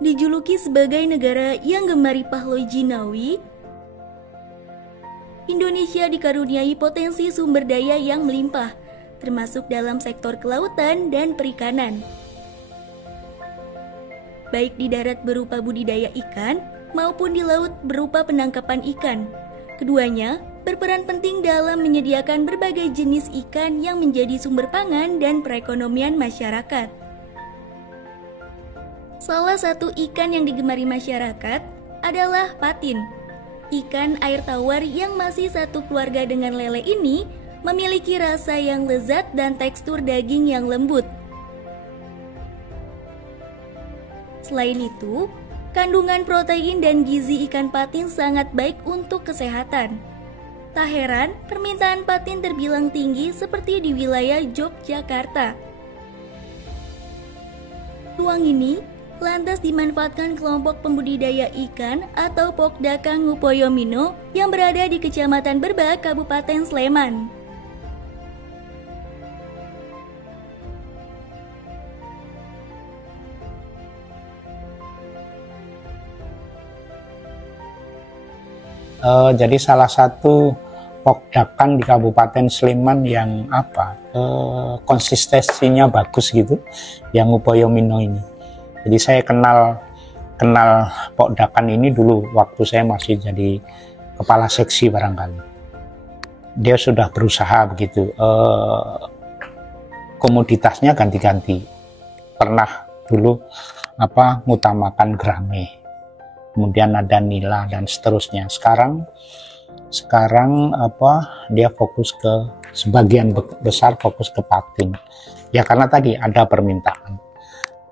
Dijuluki sebagai negara yang gemari pahloi jinawi, Indonesia dikaruniai potensi sumber daya yang melimpah, termasuk dalam sektor kelautan dan perikanan. Baik di darat berupa budidaya ikan, maupun di laut berupa penangkapan ikan. Keduanya berperan penting dalam menyediakan berbagai jenis ikan yang menjadi sumber pangan dan perekonomian masyarakat. Salah satu ikan yang digemari masyarakat adalah patin. Ikan air tawar yang masih satu keluarga dengan lele ini memiliki rasa yang lezat dan tekstur daging yang lembut. Selain itu, kandungan protein dan gizi ikan patin sangat baik untuk kesehatan. Tak heran, permintaan patin terbilang tinggi seperti di wilayah Yogyakarta. Ruang ini lantas dimanfaatkan kelompok pembudidaya ikan atau Pokdaka Ngupoyo-Mino yang berada di Kecamatan Berbak, Kabupaten Sleman. Jadi salah satu Pokdakan di Kabupaten Sleman yang konsistensinya bagus gitu, yang Ngupoyo-Mino ini. Jadi saya kenal Pokdakan ini dulu waktu saya masih jadi kepala seksi barangkali. Dia sudah berusaha begitu, komoditasnya ganti-ganti. Pernah dulu ngutamakan Grame, kemudian ada nila dan seterusnya. Sekarang dia fokus ke sebagian besar fokus ke patin. Ya karena tadi ada permintaan.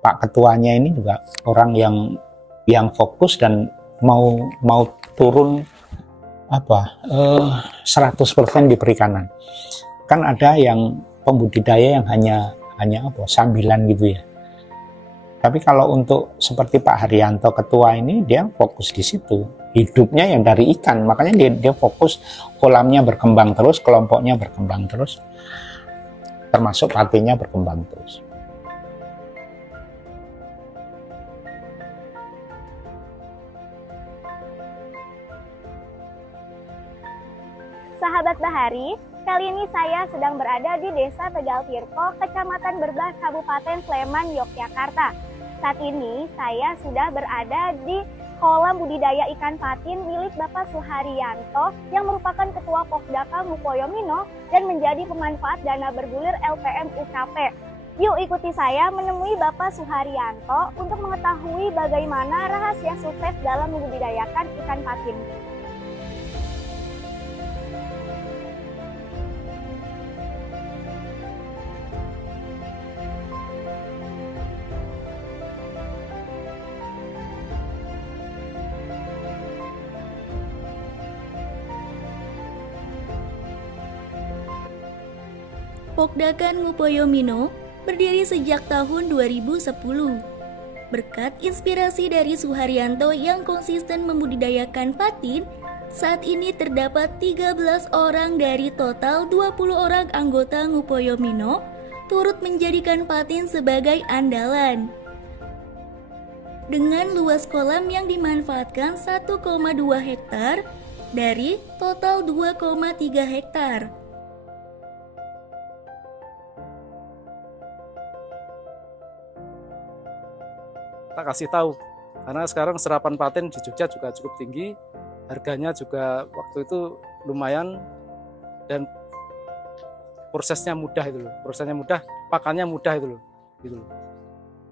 Pak Ketuanya ini juga orang yang fokus dan mau turun 100% di perikanan. Kan ada yang pembudidaya yang hanya sambilan gitu ya. Tapi kalau untuk seperti Pak Haryanto Ketua ini, dia fokus di situ. Hidupnya yang dari ikan, makanya dia fokus kolamnya berkembang terus, kelompoknya berkembang terus, termasuk patinnya berkembang terus. Sahabat Bahari, kali ini saya sedang berada di Desa Tegal Tirto, Kecamatan Berbak, Kabupaten Sleman, Yogyakarta. Saat ini saya sudah berada di kolam budidaya ikan patin milik Bapak Suharyanto yang merupakan Ketua Pokdaka Ngupoyo-Mino dan menjadi pemanfaat dana bergulir LPM UKP. Yuk ikuti saya menemui Bapak Suharyanto untuk mengetahui bagaimana rahasia sukses dalam membudidayakan ikan patin. Pokdakan Ngupoyo-Mino berdiri sejak tahun 2010. Berkat inspirasi dari Suharyanto yang konsisten membudidayakan patin, saat ini terdapat 13 orang dari total 20 orang anggota Ngupoyo-Mino turut menjadikan patin sebagai andalan. Dengan luas kolam yang dimanfaatkan 1,2 hektar dari total 2,3 hektar. Kita kasih tahu, karena sekarang serapan patin di Jogja juga cukup tinggi, harganya juga waktu itu lumayan, dan prosesnya mudah pakannya mudah gitu loh.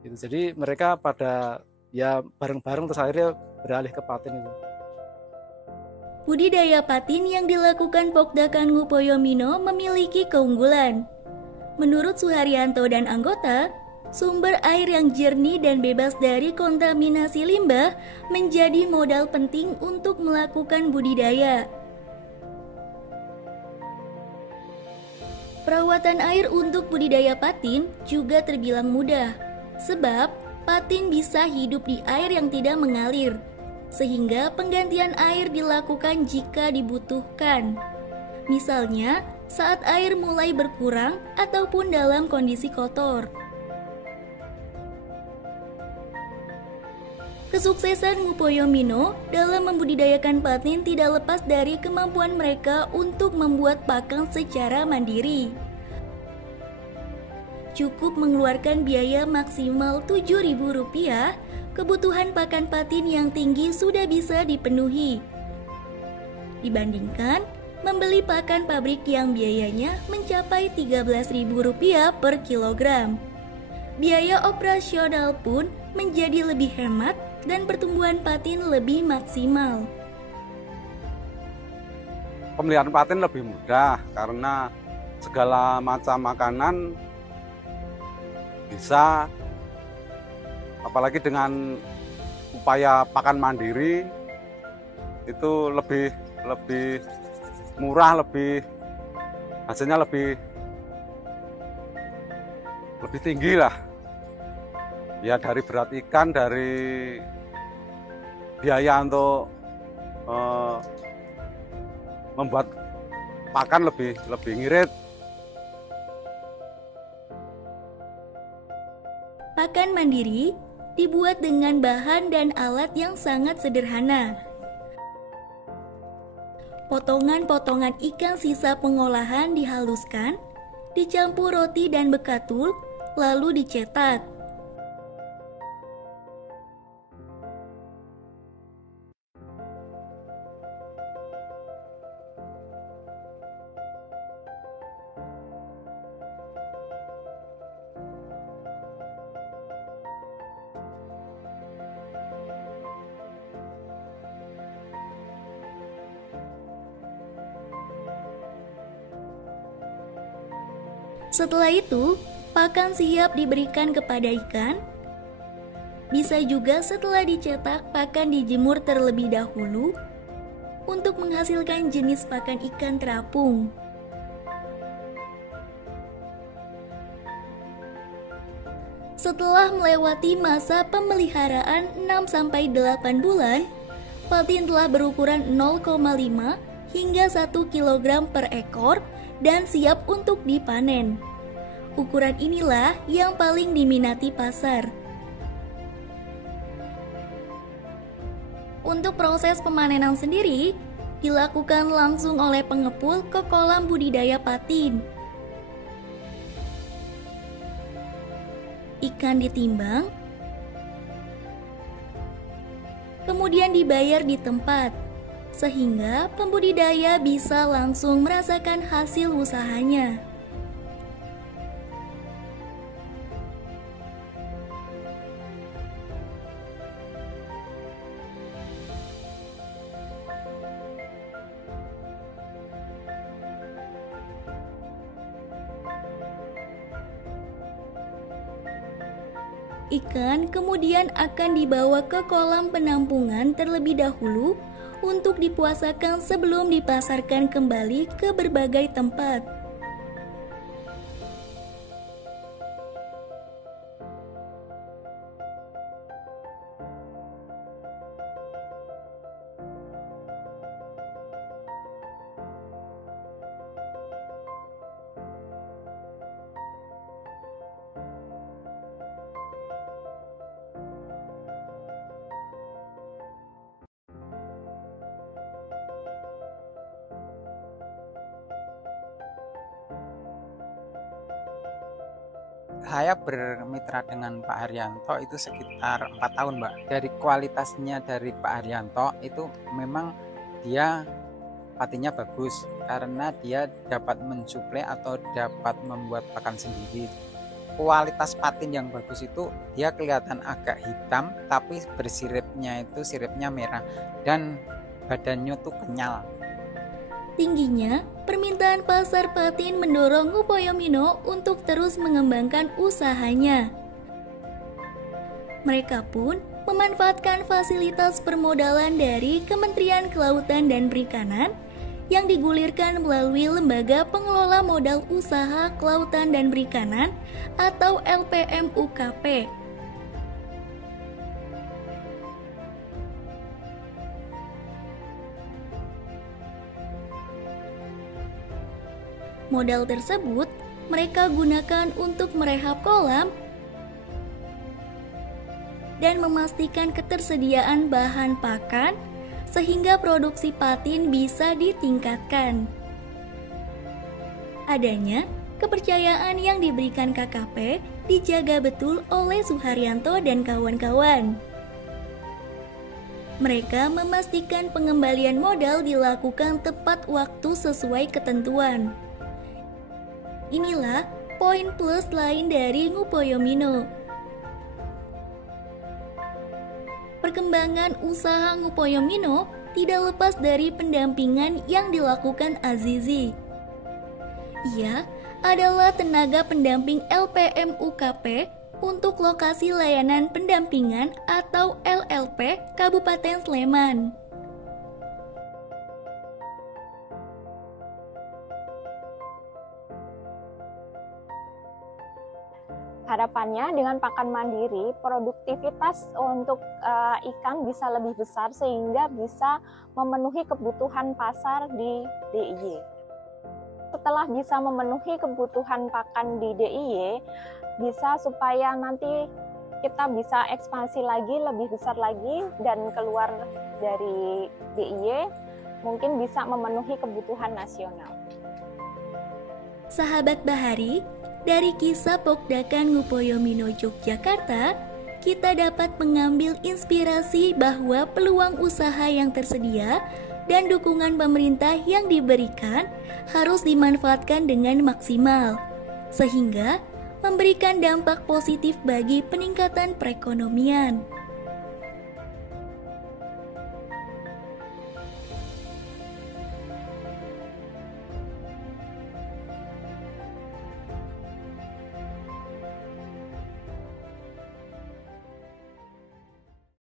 Jadi mereka pada ya bareng-bareng terus akhirnya beralih ke patin itu. Budidaya patin yang dilakukan Pokdakan Ngupoyo-Mino memiliki keunggulan. Menurut Suharyanto dan anggota, sumber air yang jernih dan bebas dari kontaminasi limbah menjadi modal penting untuk melakukan budidaya. Perawatan air untuk budidaya patin juga terbilang mudah, sebab patin bisa hidup di air yang tidak mengalir, sehingga penggantian air dilakukan jika dibutuhkan. Misalnya, saat air mulai berkurang ataupun dalam kondisi kotor. Kesuksesan Ngupoyo Mino dalam membudidayakan patin tidak lepas dari kemampuan mereka untuk membuat pakan secara mandiri. Cukup mengeluarkan biaya maksimal Rp7.000, kebutuhan pakan patin yang tinggi sudah bisa dipenuhi. Dibandingkan membeli pakan pabrik yang biayanya mencapai Rp13.000 per kilogram. Biaya operasional pun menjadi lebih hemat dan pertumbuhan patin lebih maksimal. Pemeliharaan patin lebih mudah karena segala macam makanan bisa, apalagi dengan upaya pakan mandiri itu lebih murah, hasilnya lebih tinggi lah. Ya dari berat ikan, dari biaya untuk membuat pakan lebih ngirit. Pakan mandiri dibuat dengan bahan dan alat yang sangat sederhana. Potongan-potongan ikan sisa pengolahan dihaluskan, dicampur roti dan bekatul, lalu dicetak. Setelah itu, pakan siap diberikan kepada ikan. Bisa juga setelah dicetak, pakan dijemur terlebih dahulu untuk menghasilkan jenis pakan ikan terapung. Setelah melewati masa pemeliharaan 6-8 bulan, patin telah berukuran 0,5 hingga 1 kg per ekor dan siap untuk dipanen. Ukuran inilah yang paling diminati pasar. Untuk proses pemanenan sendiri dilakukan langsung oleh pengepul ke kolam budidaya patin. Ikan ditimbang, kemudian dibayar di tempat, sehingga pembudidaya bisa langsung merasakan hasil usahanya. Ikan kemudian akan dibawa ke kolam penampungan terlebih dahulu untuk dipuasakan sebelum dipasarkan kembali ke berbagai tempat. Saya bermitra dengan Pak Haryanto itu sekitar 4 tahun, Mbak. Dari kualitasnya dari Pak Haryanto itu memang dia patinnya bagus karena dia dapat mensuplai atau dapat membuat pakan sendiri. Kualitas patin yang bagus itu dia kelihatan agak hitam tapi bersiripnya itu siripnya merah dan badannya tuh kenyal. Tingginya, permintaan pasar patin mendorong Ngupoyo Mino untuk terus mengembangkan usahanya. Mereka pun memanfaatkan fasilitas permodalan dari Kementerian Kelautan dan Perikanan yang digulirkan melalui Lembaga Pengelola Modal Usaha Kelautan dan Perikanan atau LPMUKP. Modal tersebut mereka gunakan untuk merehab kolam, dan memastikan ketersediaan bahan pakan sehingga produksi patin bisa ditingkatkan. Adanya kepercayaan yang diberikan KKP dijaga betul oleh Suharyanto dan kawan-kawan. Mereka memastikan pengembalian modal dilakukan tepat waktu sesuai ketentuan. Inilah poin plus lain dari Ngupoyo-Mino. Perkembangan usaha Ngupoyo-Mino tidak lepas dari pendampingan yang dilakukan Azizi. Ia adalah tenaga pendamping LPM UKP untuk lokasi layanan pendampingan atau LLP Kabupaten Sleman. Harapannya dengan pakan mandiri, produktivitas untuk ikan bisa lebih besar sehingga bisa memenuhi kebutuhan pasar di DIY. Setelah bisa memenuhi kebutuhan pakan di DIY, bisa supaya nanti kita bisa ekspansi lagi, lebih besar lagi, dan keluar dari DIY mungkin bisa memenuhi kebutuhan nasional. Sahabat Bahari, dari kisah Pokdakan Ngupoyo-Mino Yogyakarta, kita dapat mengambil inspirasi bahwa peluang usaha yang tersedia dan dukungan pemerintah yang diberikan harus dimanfaatkan dengan maksimal, sehingga memberikan dampak positif bagi peningkatan perekonomian.